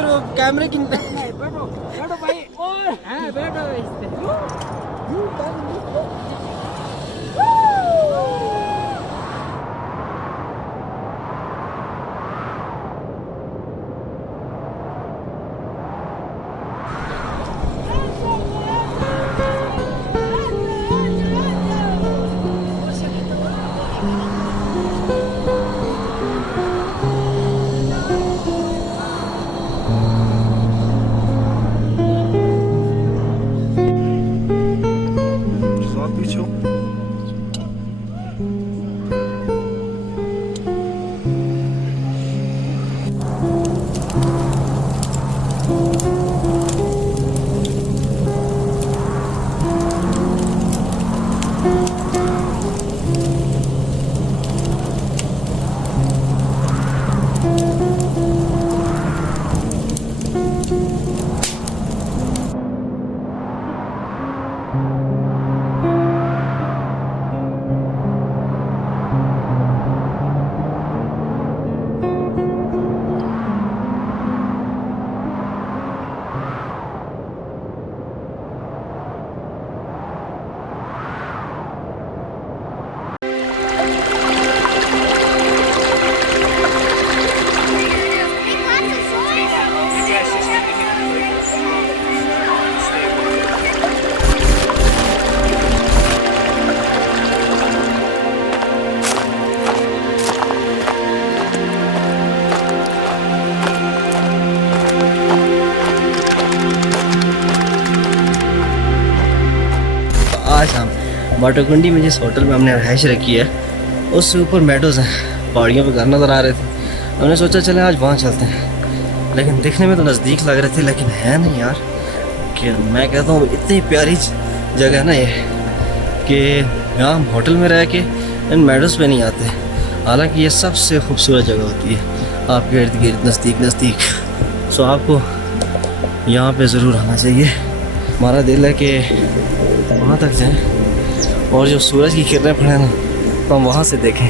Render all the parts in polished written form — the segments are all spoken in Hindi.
फिर वो कैमरे की बैठो बैठो भाई ओए हां बैठो इस आज हम बाटोकुंडी में जिस होटल में हमने रहाइश रखी है उससे ऊपर मेडोज़ हैं, पहाड़ियों पे घर नज़र आ रहे थे। हमने सोचा चले आज वहाँ चलते हैं, लेकिन दिखने में तो नज़दीक लग रहे थे लेकिन है नहीं यार। कि मैं कहता हूँ इतनी प्यारी जगह है ना ये कि यहाँ हम होटल में रह के इन मेडोज़ पे नहीं आते, हालांकि ये सबसे खूबसूरत जगह होती है आपके इर्द गिर्द नज़दीक नज़दीक। सो आपको यहाँ पे ज़रूर आना चाहिए। हमारा दिल है कि वहाँ तक जाएं और जो सूरज की किरणें पड़े ना तो हम वहाँ से देखें।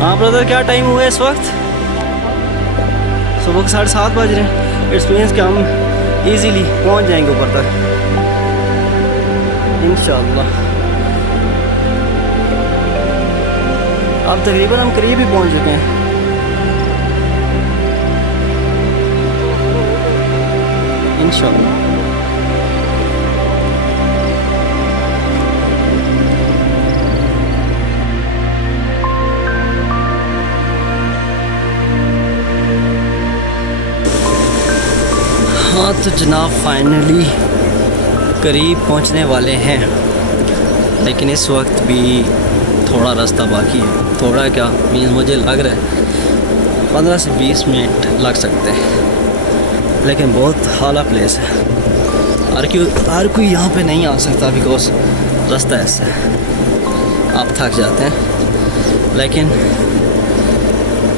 हाँ ब्रदर, क्या टाइम हुआ है इस वक्त? सुबह के 7:30 बज रहे हैं। इट्स मीन्स कि हम इजीली पहुंच जाएंगे ऊपर तक इंशाल्लाह। अब तकरीबन हम करीब ही पहुंच चुके हैं। इंशाल्लाह हाँ तो जनाब फाइनली करीब पहुंचने वाले हैं, लेकिन इस वक्त भी थोड़ा रास्ता बाकी है। थोड़ा क्या मीन्स मुझे लग रहा है 15 से 20 मिनट लग सकते हैं, लेकिन बहुत हाला प्लेस है। हर कोई यहाँ पे नहीं आ सकता बिकॉज रास्ता ऐसा है, आप थक जाते हैं। लेकिन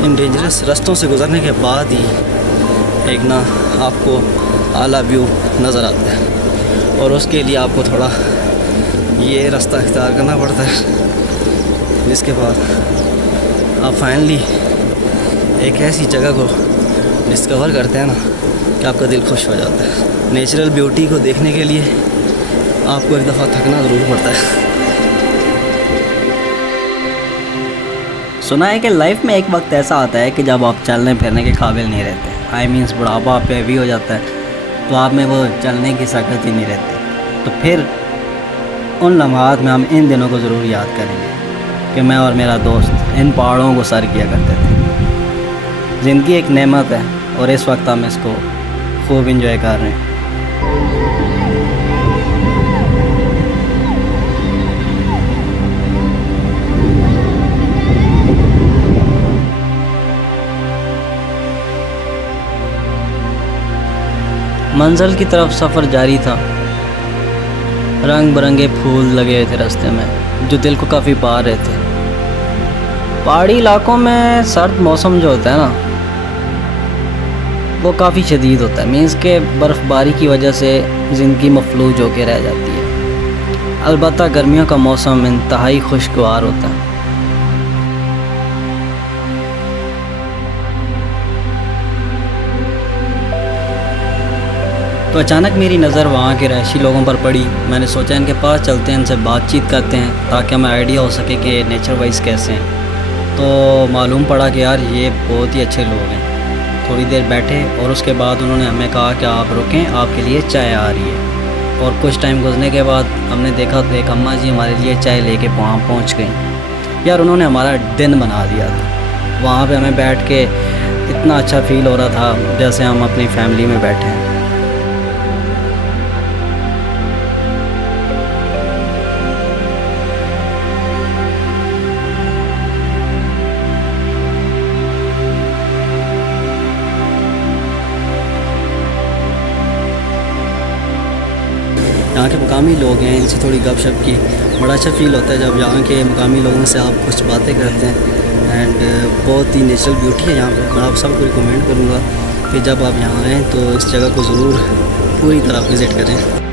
इन डेंजरस रास्तों से गुजरने के बाद ही एक ना आपको आला व्यू नज़र आता है, और उसके लिए आपको थोड़ा ये रास्ता इख्तियार करना पड़ता है, जिसके बाद आप फाइनली एक ऐसी जगह को डिस्कवर करते हैं ना कि आपका दिल खुश हो जाता है। नेचुरल ब्यूटी को देखने के लिए आपको एक दफ़ा थकना ज़रूर पड़ता है। सुना है कि लाइफ में एक वक्त ऐसा आता है कि जब आप चलने फिरने के काबिल नहीं रहते। आई मीन्स बुढ़ापा आप पे हैवी हो जाता है, तो आप में वो चलने की ताकत ही नहीं रहती। तो फिर उन लम्हात में हम इन दिनों को ज़रूर याद करेंगे कि मैं और मेरा दोस्त इन पहाड़ों को सर किया करते थे। ज़िंदगी एक नेमत है और इस वक्त हम इसको खूब इंजॉय कर रहे हैं। मंजिल की तरफ सफ़र जारी था। रंग बिरंगे फूल लगे हुए थे रास्ते में जो दिल को काफ़ी पा रहे थे। पहाड़ी इलाकों में सर्द मौसम जो होता है ना वो काफ़ी शदीद होता है। मीन्स के बर्फ़बारी की वजह से ज़िंदगी मफलूज होकर रह जाती है। अलबत्ता गर्मियों का मौसम इंतहाई खुशगवार होता है। तो अचानक मेरी नज़र वहाँ के रहायशी लोगों पर पड़ी। मैंने सोचा इनके पास चलते हैं, इनसे बातचीत करते हैं ताकि हमें आइडिया हो सके कि नेचर वाइज कैसे हैं। तो मालूम पड़ा कि यार ये बहुत ही अच्छे लोग हैं। थोड़ी देर बैठे और उसके बाद उन्होंने हमें कहा कि आप रुकें, आपके लिए चाय आ रही है। और कुछ टाइम गुजरने के बाद हमने देखा तो एक अम्मा जी हमारे लिए चाय लेके वहाँ पहुँच गई। यार उन्होंने हमारा दिन बना दिया था। वहाँ पे हमें बैठ के इतना अच्छा फील हो रहा था जैसे हम अपनी फैमिली में बैठे हैं। यहाँ के मुकामी लोग हैं, इनसे थोड़ी गपशप की बड़ा अच्छा फ़ील होता है जब यहाँ के मुकामी लोगों से आप कुछ बातें करते हैं। एंड बहुत ही नेचुरल ब्यूटी है यहाँ पे। मैं आप सबको रिकमेंड करूँगा कि जब आप यहाँ आएँ तो इस जगह को ज़रूर पूरी तरह विज़िट करें।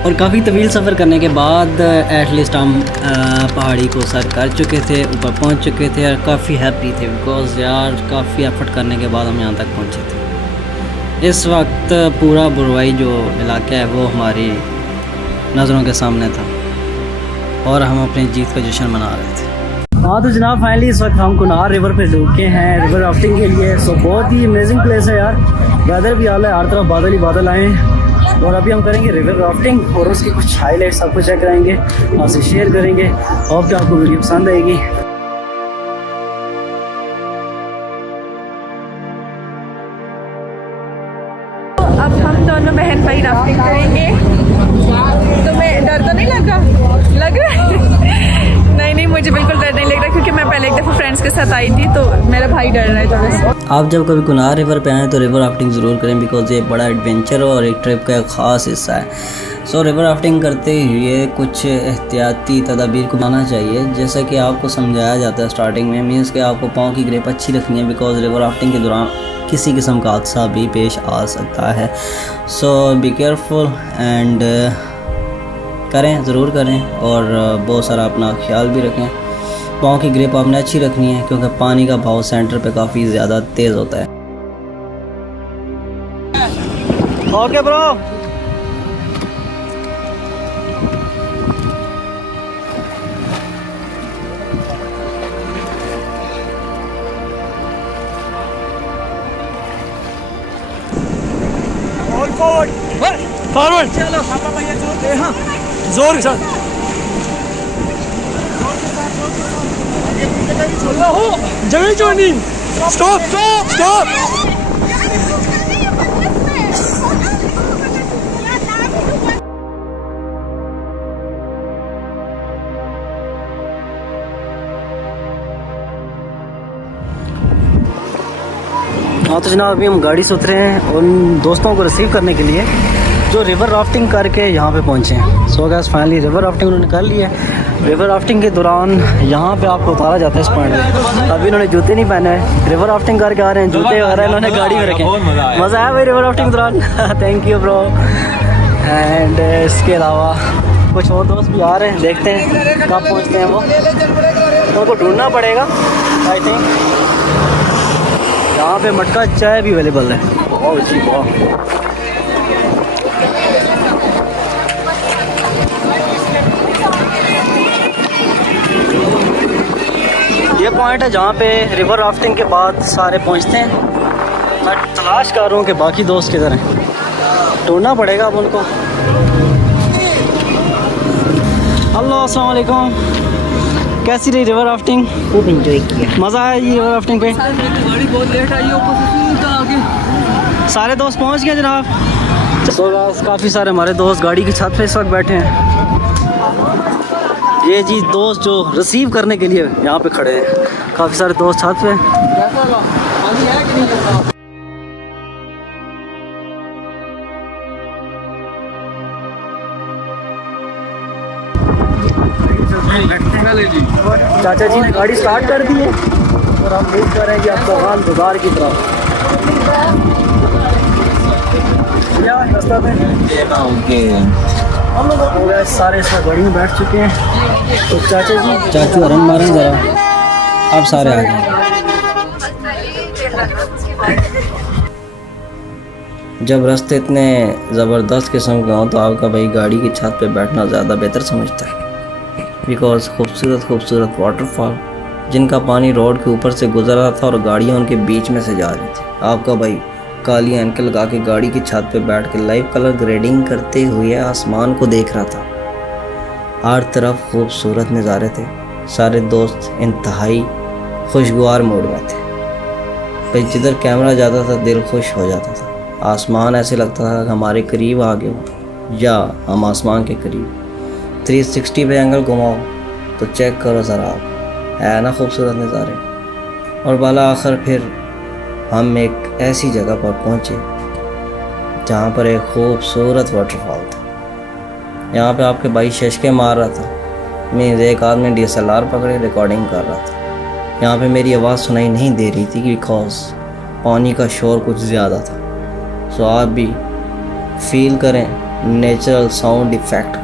और काफ़ी तवील सफ़र करने के बाद एटलीस्ट हम पहाड़ी को सर कर चुके थे, ऊपर पहुंच चुके थे और काफ़ी हैप्पी थे बिकॉज़ यार काफ़ी एफर्ट करने के बाद हम यहाँ तक पहुँचे थे। इस वक्त पूरा बुरवाई जो इलाका है वो हमारी नज़रों के सामने था और हम अपनी जीत का जश्न मना रहे थे। हाँ तो जनाब फाइनली इस वक्त हम कुनार रिवर पे रुके हैं रिवर राफ्टिंग के लिए। सो बहुत ही अमेजिंग प्लेस है यार। वेदर भी आला है, हर तरफ बादल ही बादल आए हैं। और अभी हम करेंगे रिवर राफ्टिंग और उसकी कुछ हाईलाइट्स आपको चेक कराएंगे, आपसे शेयर करेंगे। होप कि आपको वीडियो पसंद आएगी। अब हम दोनों बहन भाई राफ्टिंग करेंगे। तुम्हें डर तो नहीं लग रहा है? नहीं मुझे बिल्कुल डर नहीं लग रहा क्योंकि मैं पहले एक दफ़ा फ्रेंड्स के साथ आई थी तो मेरा भाई डर रहा है थोड़ा सा। आप जब कभी कुनार रिवर पे आएँ तो रिवर राफ्टिंग ज़रूर करें बिकॉज़ ये बड़ा एडवेंचर और एक ट्रिप का एक ख़ास हिस्सा है। सो रिवर राफ्टिंग करते हुए कुछ एहतियाती तदाबीर को मानना चाहिए जैसा कि आपको समझाया जाता है स्टार्टिंग में। मीन्स कि आपको पाँव की ग्रिप अच्छी रखनी है बिकॉज़ रिवर राफ्टिंग के दौरान किसी किस्म का हादसा भी पेश आ सकता है। सो बी केयरफुल एंड करें, ज़रूर करें और बहुत सारा अपना ख्याल भी रखें। पाँव की ग्रिप आपने अच्छी रखनी है क्योंकि पानी का बहाव सेंटर पे काफ़ी ज़्यादा तेज़ होता है। Okay bro. फॉरवर्ड चलो हाँ जोर के साथ जगह जोनी स्टॉप स्टॉप स्टॉप। हाँ तो जनाब अभी हम गाड़ी से उतरे हैं उन दोस्तों को रिसीव करने के लिए जो रिवर राफ्टिंग करके यहाँ पे पहुँचे हैं। सो गैस फाइनली रिवर राफ्टिंग उन्होंने कर ली है। रिवर राफ्टिंग के दौरान यहाँ पे आपको उतारा जाता है इस पॉइंट में। अभी इन्होंने जूते नहीं पहने हैं, रिवर राफ्टिंग करके आ रहे हैं, जूते वगैरह इन्होंने गाड़ी में रखे। मज़ा आया भाई रिवर राफ्टिंग के दौरान? Thank you bro. एंड इसके अलावा कुछ और दोस्त भी आ रहे हैं, देखते हैं कब पहुँचते हैं वो। उनको ढूंढना पड़ेगा आई थिंक। यहाँ पे मटका चाय भी अवेलेबल है, बहुत अच्छी बहुत। ये पॉइंट है जहाँ पे रिवर राफ्टिंग के बाद सारे पहुँचते हैं। मैं तलाश कर रहा हूँ कि बाकी दोस्त किधर हैं, ढूंढना पड़ेगा अब उनको। हेलो अस्सलाम वालेकुम, कैसी रही रिवर राफ्टिंग? खूब एंजॉय किया। मज़ा आया ये रिवर राफ्टिंग पे? गाड़ी बहुत लेट आई है ऊपर से सीधा आगे सारे दोस्त पहुंच गए जनाब। तो काफ़ी सारे हमारे दोस्त गाड़ी की छत पे इस वक्त बैठे हैं। ये जी दोस्त जो रिसीव करने के लिए यहाँ पे खड़े हैं, काफ़ी सारे दोस्त छत पे। चाचा जी ने गाड़ी स्टार्ट कर दी है और हम देख पा रहे हैं कि आपको हाल बाजार की तरफ हम लोग हो गए सारे इसमें गाड़ी में बैठ चुके हैं। तो चाचा जी चाचू हरन मारें ज़रा, आप सारे आ गए। जब रास्ते इतने ज़बरदस्त किस्म के हों तो आपका भाई गाड़ी की छत पे बैठना ज़्यादा बेहतर समझता है, बिकॉज खूबसूरत वाटरफॉल जिनका पानी रोड के ऊपर से गुजर रहा था और गाड़ियाँ उनके बीच में से जा रही थी। आपका भाई काली एनक लगा के गाड़ी की छत पे बैठ के लाइव कलर ग्रेडिंग करते हुए आसमान को देख रहा था। हर तरफ खूबसूरत नज़ारे थे। सारे दोस्त इंतहाई खुशगवार मूड में थे। भाई जिधर कैमरा जाता था दिल खुश हो जाता था। आसमान ऐसे लगता था कि हमारे करीब आ गए हो या हम आसमान के करीब। 360 पे एंगल घुमाओ तो चेक करो ज़रा आप, है ना खूबसूरत नज़ारे। और बाला आखिर फिर हम एक ऐसी जगह पर पहुँचे जहाँ पर एक खूबसूरत वाटरफॉल था। यहाँ पे आपके भाई शशके मार रहा था, मीन्स एक आदमी DSLR पकड़े रिकॉर्डिंग कर रहा था। यहाँ पे मेरी आवाज़ सुनाई नहीं दे रही थी बिकॉज पानी का शोर कुछ ज़्यादा था। सो आप भी फील करें नेचुरल साउंड इफ़ेक्ट।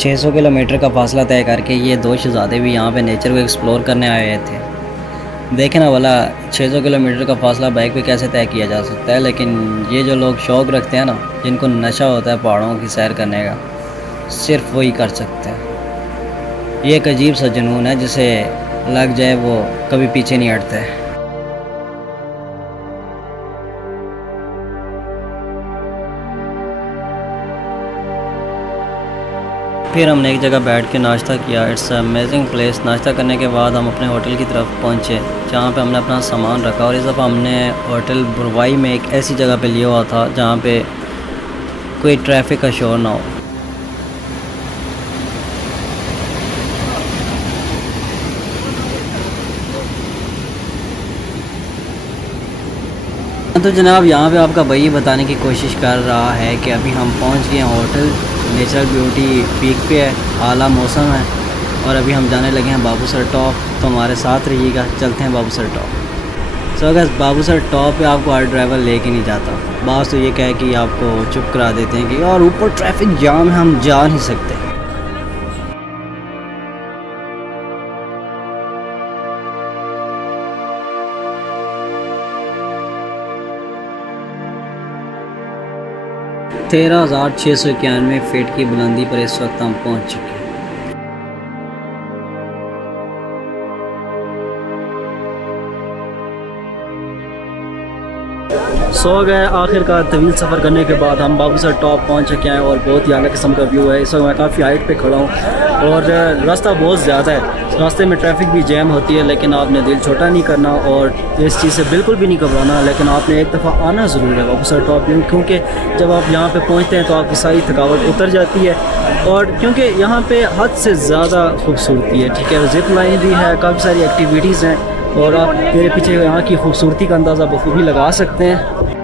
छः 600 किलोमीटर का फासला तय करके ये दो शहजादे भी यहाँ पे नेचर को एक्सप्लोर करने आए हुए थे। देखें ना वाला 600 किलोमीटर का फासला बाइक पे कैसे तय किया जा सकता है, लेकिन ये जो लोग शौक़ रखते हैं ना, जिनको नशा होता है पहाड़ों की सैर करने का, सिर्फ वही कर सकते हैं। ये एक अजीब सा जुनून है, जिसे लग जाए वो कभी पीछे नहीं हटता है। फिर हमने एक जगह बैठ के नाश्ता किया। It's amazing place. नाश्ता करने के बाद हम अपने होटल की तरफ पहुंचे जहां पे हमने अपना सामान रखा, और इस दफ़ा हमने होटल बुरवाई में एक ऐसी जगह पे लिया हुआ था जहां पे कोई ट्रैफिक का शोर ना हो। तो जनाब यहाँ पे आपका भाई बताने की कोशिश कर रहा है कि अभी हम पहुँच गए हैं होटल। नेचुरल ब्यूटी पीक पे है, आला मौसम है, और अभी हम जाने लगे हैं बाबूसर टॉप। तो हमारे साथ रहिएगा, चलते हैं बाबूसर टॉप। सो अगर बाबूसर टॉप पे आपको हर ड्राइवर लेके नहीं जाता। बात तो ये कहे कि आपको चुप करा देते हैं कि यार ऊपर ट्रैफिक जाम है, हम जा नहीं सकते। तेरह 13,691 फीट की बुलंदी पर इस वक्त हम पहुंच चुके हैं। सो गए आखिरकार तवील सफ़र करने के बाद हम बाबूसर टॉप पहुंच चुके हैं, और बहुत ही अलग किस्म का व्यू है। इस वक्त मैं काफ़ी हाइट पे खड़ा हूँ और रास्ता बहुत ज़्यादा है। रास्ते में ट्रैफिक भी जैम होती है, लेकिन आपने दिल छोटा नहीं करना और इस चीज़ से बिल्कुल भी नहीं घबराना। लेकिन आपने एक दफ़ा आना ज़रूर है बाबूसर टॉप, क्योंकि जब आप यहाँ पे पहुँचते हैं तो आपकी सारी थकावट उतर जाती है, और क्योंकि यहाँ पे हद से ज़्यादा खूबसूरती है। ठीक है, जिप लाइन भी है, काफ़ी सारी एक्टिविटीज़ हैं, और आप मेरे पीछे यहाँ की खूबसूरती का अंदाज़ा बखूबी लगा सकते हैं।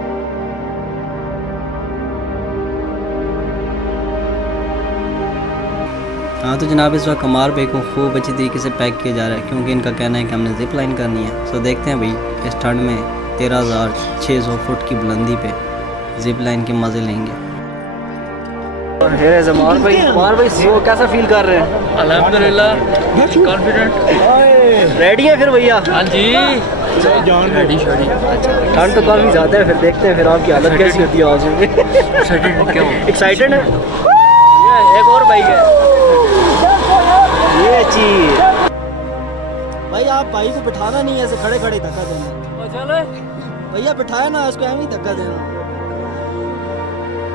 हाँ तो जनाब इस वक्त कमार भाई को खूब अच्छी तरीके से पैक किया जा रहा है, क्योंकि इनका कहना है कि हमने जिप लाइन करनी है। सो देखते हैं भाई इस ठंड में 13,600 फुट की बुलंदी पे जिप लाइन के मज़े लेंगे। जमार भाई सो कैसा फील कर रहे हैं? अल्हम्दुलिल्लाह कॉन्फिडेंट। रेडी है फिर भैया? हाँ जी। रेडी शेडी ठंड तो काफ़ी ज़्यादा है, फिर देखते हैं फिर आपकी हालत कैसी होती है आज में। क्यों एक्साइटेड है? ये एक और बाइक है, ये चीज। भाई आप भाई को बिठाना नहीं है, ऐसे खड़े खड़े धक्का देना। चलो भैया बिठाया ना उसको, एम ही धक्का देना।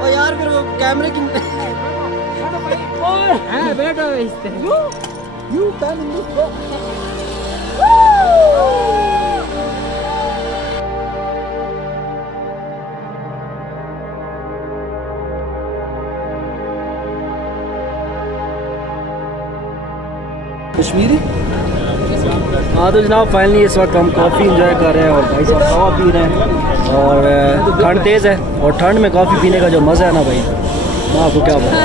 और यार फिर वो कैमरे की हाँ बैठो इस पे कश्मीरी। हाँ तो जनाब फाइनली इस वक्त हम कॉफ़ी इंजॉय कर रहे हैं और भाई साहब हवा पी रहे हैं और ठंड तेज़ है और ठंड में कॉफ़ी पीने का जो मज़ा है ना भाई, मैं आपको क्या बताऊँ।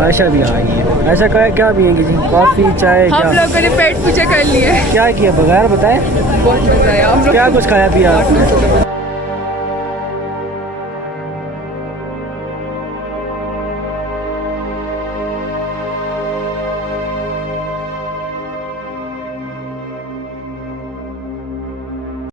आयशा भी आ गई है। ऐसा क्या पियेंगे जी, कॉफ़ी चाय हम क्या लोगों ने पेट पूजा कर लिए। क्या किया बगैर बताए, बहुत मजा आया। क्या कुछ खाया पिया आपने?